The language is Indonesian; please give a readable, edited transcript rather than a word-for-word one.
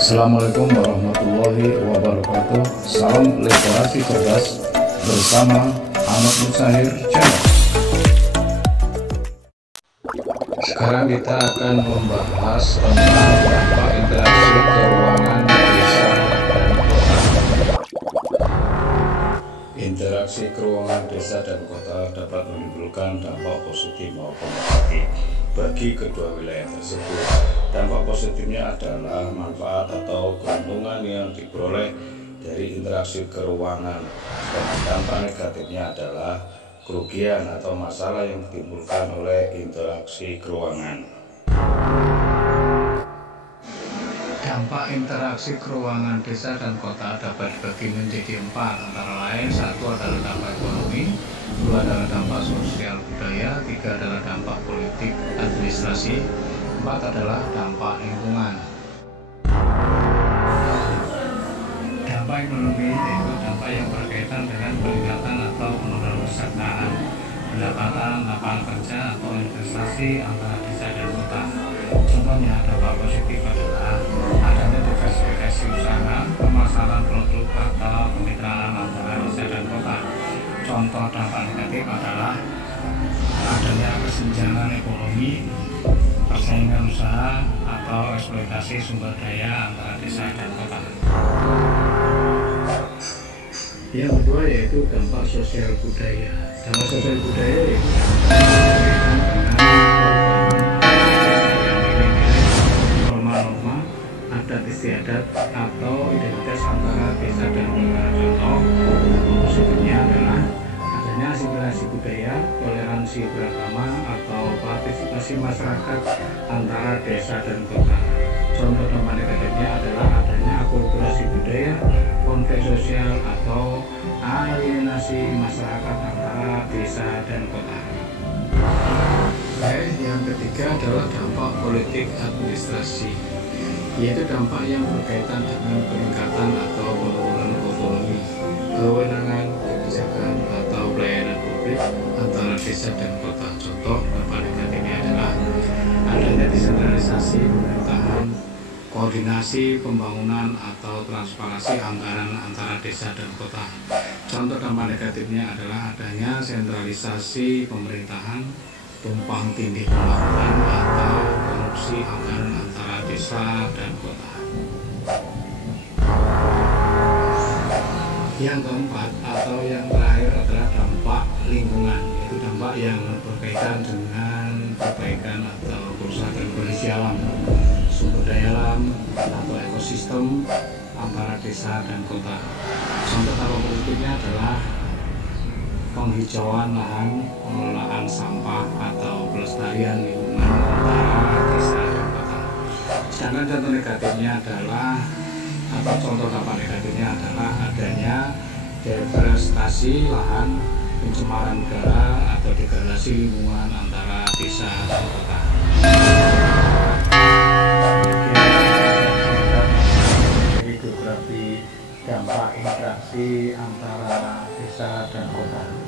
Assalamualaikum warahmatullahi wabarakatuh. Salam literasi cerdas bersama Ahmad Musahir Channel. Sekarang kita akan membahas tentang dampak interaksi keuangan desa dan kota. Interaksi keuangan desa dan kota dapat menimbulkan dampak positif maupun negatif bagi kedua wilayah tersebut. Dampak positifnya adalah manfaat atau keuntungan yang diperoleh dari interaksi keuangan, dan dampak negatifnya adalah kerugian atau masalah yang ditimbulkan oleh interaksi keuangan. Dampak interaksi keuangan desa dan kota dapat dibagi menjadi 4, antara lain 1 adalah dampak ekonomi, 2 adalah dampak sosial budaya, 3 adalah dampak politik administrasi, 4 adalah dampak lingkungan. Dampak ekonomi yaitu dampak yang berkaitan dengan peningkatan atau penurunan kesejahteraan, pendapatan, lapangan kerja atau investasi antara desa dan kota. Contohnya dampak positif adalah adanya diversifikasi usaha, pemasaran produk atau kemitraan antara desa dan kota. Contoh dampak negatif adalah adanya kesenjangan ekonomi, persaingan usaha atau eksploitasi sumber daya antara desa dan kota. Yang kedua yaitu dampak sosial budaya. Dampak sosial budaya yaitu norma-norma, adat istiadat atau identitas antara desa dan kota. Contoh positifnya adalah adanya asimilasi budaya, toleransi beragama atau partisipasi masyarakat antara desa dan kota. Contoh dampak negatifnya adalah adanya akulturasi budaya, konflik sosial atau alienasi masyarakat antara desa dan kota. Yang ketiga adalah dampak politik administrasi, yaitu dampak yang berkaitan dengan peningkatan atau penurunan otonomi, kewenangan, kebijakan atau pelayanan publik antara desa dan kota. Contoh dampak negatifnya adalah adanya desentralisasi pemerintahan, koordinasi pembangunan atau transparansi anggaran antara desa dan kota. Contoh dampak negatifnya adalah adanya sentralisasi pemerintahan, tumpang tindih pembangunan atau korupsi anggaran antara desa dan kota. Yang keempat atau yang terakhir adalah dampak lingkungan, yaitu dampak yang berkaitan dengan perbaikan atau kerusakan kondisi alam, sumber daya alam atau ekosistem antara desa dan kota. Contoh dampak positifnya adalah penghijauan lahan, pengelolaan sampah atau pelestarian lingkungan antara desa dan kota. Sedangkan contoh negatifnya adalah contoh dampak negatifnya adalah adanya deforestasi lahan, pencemaran udara atau degradasi lingkungan antara desa dan kota. Geografi dampak interaksi antara desa dan kota.